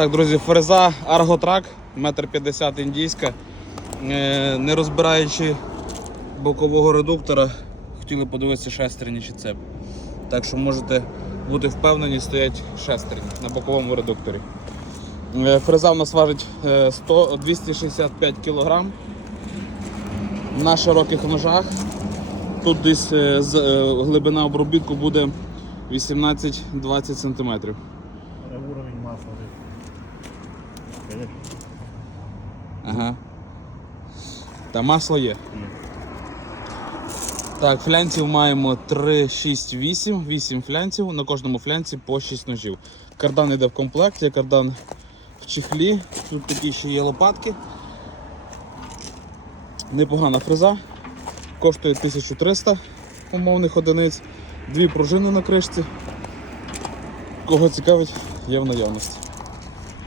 Так, друзі, фреза Арготрак, 1,50 м індійська. Е, Не розбираючи бокового редуктора, хотіли подивитися шестерні чи цеп. Так що можете бути впевнені, стоять шестерні на боковому редукторі. Е, Фреза у нас важить е, 100, 265 кг на широких ножах. Тут десь е, глибина обробітку буде 18-20 см. Уровень масла. Ага. Та масло є. Так, флянців маємо 3, 6, 8, 8 флянців, на кожному флянці по 6 ножів. Кардан йде в комплекті, кардан в чехлі, тут такі ще є лопатки. Непогана фреза, коштує 1300 умовних одиниць, дві пружини на кришці. Кого цікавить, є в наявності.